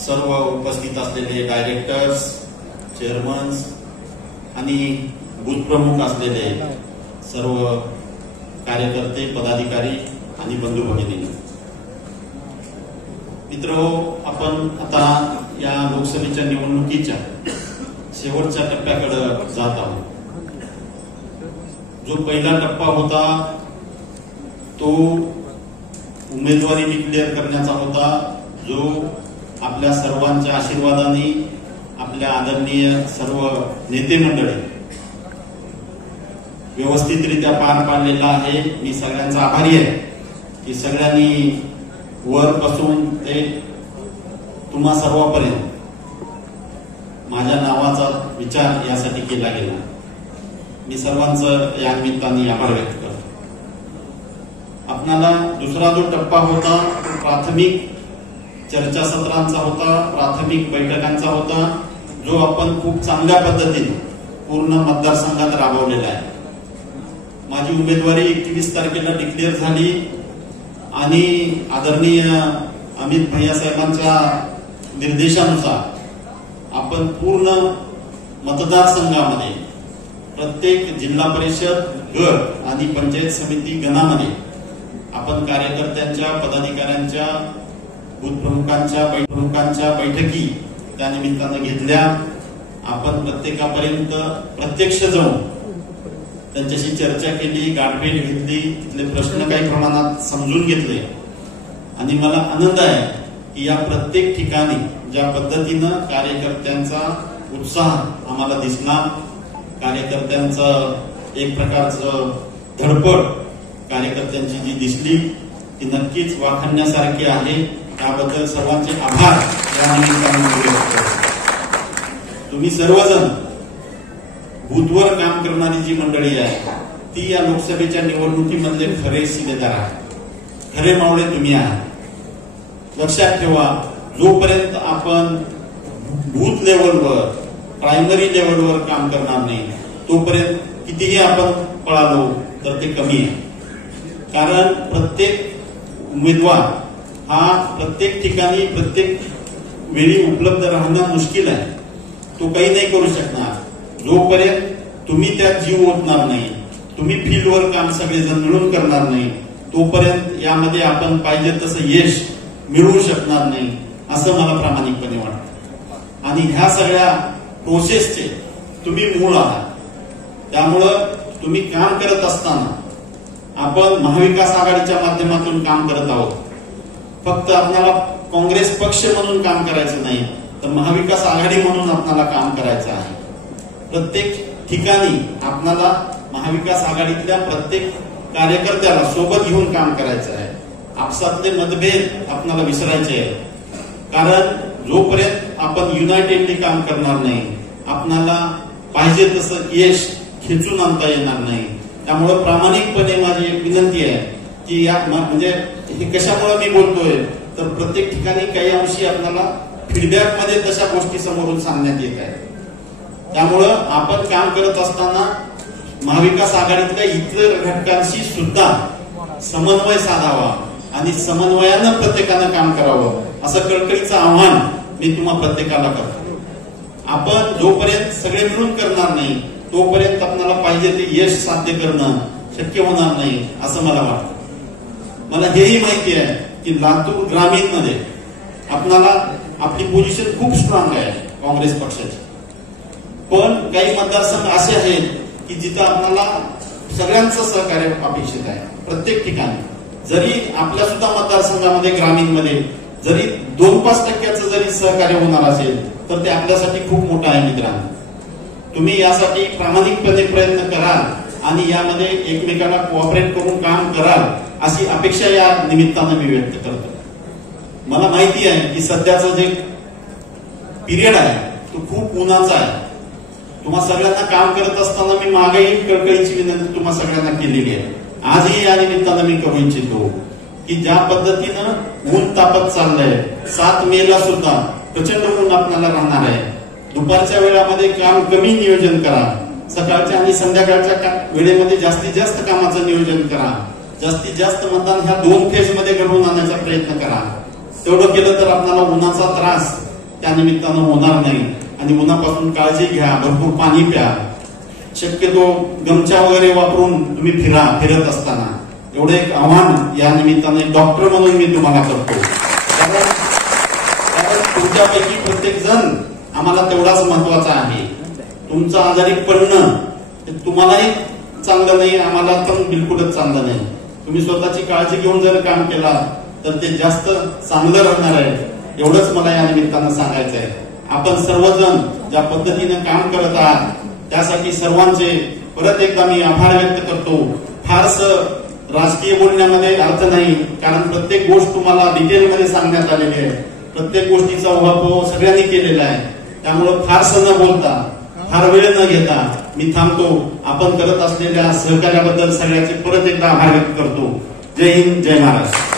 सर्व उपस्थित असलेले डायरेक्टर्स, चेअरमन्स आणि बूथ प्रमुख असलेले सर्व कार्यकर्ते, पदाधिकारी आणि बंधू भगिनी, मित्र, आपण आता या लोकसभेच्या निवडणुकीच्या शेवटच्या टप्प्याकडे जात आहोत. जो पहिला टप्पा होता तो उमेदवारी डिक्लेअर करण्याचा होता, जो आपल्या सर्वांच्या आशीर्वादाने आपल्या आदरणीय सर्व नेते मंडळी व्यवस्थितरित्या पार पाडलेला आहे. मी सगळ्यांचा आभारी आहे की सगळ्यांनी वरपासून ते तुम्हा सर्वांपर्यंत माझ्या नावाचा विचार यासाठी केला गेला. मी सर्वांचं या निमित्ताने आभार व्यक्त करतो. आपणाला दुसरा जो टप्पा होता तो प्राथमिक चर्चासत्रांचा होता, प्राथमिक बैठकांचा होता, जो आपण खूप चांगल्या पद्धतीने पूर्ण मतदारसंघात राबवलेला आहे. माझी उमेदवारी 21 तारखेला डिक्लेअर झाली आणि आदरणीय अमित भैया साहेबांच्या निर्देशानुसार आपण पूर्ण मतदारसंघामध्ये प्रत्येक जिल्हा परिषद गट आणि पंचायत समिती गणामध्ये आपण कार्यकर्त्यांच्या, पदाधिकाऱ्यांच्या, बूथ प्रमुखांच्या बैठकी त्या निमित्तानं घेतल्या. आपण प्रत्येकापर्यंत प्रत्यक्ष जाऊन त्यांच्याशी चर्चा केली, गाठभेट घेतली, तिथले प्रश्न काही प्रमाणात समजून घेतले आणि मला आनंद आहे की या प्रत्येक ठिकाणी ज्या पद्धतीनं कार्यकर्त्यांचा उत्साह आम्हाला दिसला, कार्यकर्त्यांचं एक प्रकारचं धडपड कार्यकर्त्यांची जी दिसली ती नक्कीच वाखाणण्यासारखी आहे. त्याबद्दल सर्वांचे आभार या निमित्ताने. तुम्ही सर्वजण बूथवर काम करणारी जी मंडळी आहे ती या लोकसभेच्या निवडणुकीमधले खरे शिलेदार आहेत, खरे मावळे तुम्ही आहात. लक्षात ठेवा, जोपर्यंत आपण बूथ लेवलवर, प्रायमरी लेवलवर काम करणार नाही तोपर्यंत कितीही आपण पळालो तर ते कमी आहे. कारण प्रत्येक उमेदवार हा प्रत्येक ठिकाणी प्रत्येक वेळी उपलब्ध राहणं मुश्किल आहे. तो काही नाही करू शकणार जोपर्यंत तुम्ही त्यात जीव ओतणार नाही, तुम्ही फील्डवर काम सगळेजण मिळून करणार नाही, तोपर्यंत यामध्ये आपण पाहिजे तसं यश मिळवू शकणार नाही असं मला प्रामाणिकपणे वाटतं. आणि ह्या सगळ्या प्रोसेसचे तुम्ही मूळ आहात. त्यामुळं तुम्ही काम करत असताना आपण महाविकास आघाडीच्या माध्यमातून काम करत आहोत. फक्त आपल्याला काँग्रेस पक्ष म्हणून काम करायचं नाही, तर महाविकास आघाडी म्हणून आपल्याला काम करायचं आहे. प्रत्येक ठिकाणी आपल्याला महाविकास आघाडीतल्या प्रत्येक कार्यकर्त्याला सोबत घेऊन काम करायचं आहे. आपसातले मतभेद आपल्याला विसरायचे आहे. कारण जोपर्यंत आपण युनायटेडली काम करणार नाही आपल्याला पाहिजे तसं यश खेचून आणता येणार नाही. त्यामुळे प्रामाणिकपणे माझी एक विनंती आहे की या म्हणजे हे कशामुळे मी बोलतोय तर प्रत्येक ठिकाणी काही अंशी आपल्याला फीडबॅक मध्ये तशा गोष्टी समोरून सांगण्यात येत आहेत. त्यामुळं आपण काम करत असताना महाविकास आघाडीतल्या इतर घटकांशी सुद्धा समन्वय साधावा आणि समन्वयानं प्रत्येकानं काम करावं असं कळकळीचं आव्हान मी तुम्हा प्रत्येकाला करतो. आपण जोपर्यंत सगळे मिळून करणार नाही तोपर्यंत आपल्याला पाहिजे ते यश साध्य करणं शक्य होणार नाही असं मला वाटतं. मला हेही माहिती आहे की लातूर ग्रामीण मध्ये आपल्याला आपली पोझिशन खूप स्ट्रॉंग आहे काँग्रेस पक्षाची. पण काही मतदारसंघ असे आहेत की जिथं आपल्याला सगळ्यांचं सहकार्य अपेक्षित आहे. प्रत्येक ठिकाणी जरी आपल्या सुद्धा मतदारसंघामध्ये ग्रामीण मध्ये जरी 2-5% जरी सहकार्य होणार असेल तर ते आपल्यासाठी खूप मोठं आहे. मित्रांनो, तुम्ही यासाठी प्रामाणिकपणे प्रयत्न कराल आणि यामध्ये एकमेकांना कोऑपरेट करून काम कराल अशी अपेक्षा या निमित्तानं मी व्यक्त करतो. मला माहिती आहे की सध्याचं जे पिरियड आहे तो खूप उन्हाचा आहे. तुम्हा सगळ्यांना काम करत असताना मी मागेही कळकळीची विनंती तुम्हा सगळ्यांना केलेली आहे. आजही या निमित्तानं मी करू इच्छितो की ज्या पद्धतीनं ऊन तापत चाललंय 7 मेला सुद्धा प्रचंड ऊन आपल्याला राहणार आहे. दुपारच्या वेळामध्ये काम कमी नियोजन करा, सकाळच्या आणि संध्याकाळच्या वेळेमध्ये जास्तीत जास्त कामाचं नियोजन करा. जास्तीत जास्त मतदान ह्या 2 फेज मध्ये घडवून आणण्याचा प्रयत्न करा. तेवढं केलं तर आपल्याला उन्हाचा त्रास त्या निमित्तानं होणार नाही. आणि उन्हापासून काळजी घ्या, भरपूर पाणी प्या, शक्यतो गमछा वगैरे वापरून तुम्ही फिरत असताना. एवढं एक आव्हान या निमित्ताने डॉक्टर म्हणून मी तुम्हाला करतो. कारण तुमच्यापैकी प्रत्येक जण आम्हाला तेवढाच महत्वाचा आहे. तुमचं आजारी पडणं तुम्हालाही चांगलं नाही, आम्हाला पण बिलकुलच चांगलं नाही. तुम्ही स्वतःची काळजी घेऊन जर काम केला तर ते जास्त चांगलं राहणार आहे. एवढंच मला या निमित्तानं सांगायचं आहे. आपण सर्वजण ज्या पद्धतीनं काम करत आहात त्यासाठी सर्वांचे परत एकदा मी आभार व्यक्त करतो. फारसं राजकीय बोलण्यामध्ये अर्थ नाही, कारण प्रत्येक गोष्ट तुम्हाला डिटेलमध्ये सांगण्यात आलेली आहे. प्रत्येक गोष्टीचा उहापोह सगळ्यांनी केलेला आहे. त्यामुळं फारसं न बोलता, फार वेळ न घेता मी थांबतो. आपण करत असलेल्या सहकार्याबद्दल सगळ्याचे परत एकदा आभार व्यक्त करतो. जय हिंद, जय महाराष्ट्र.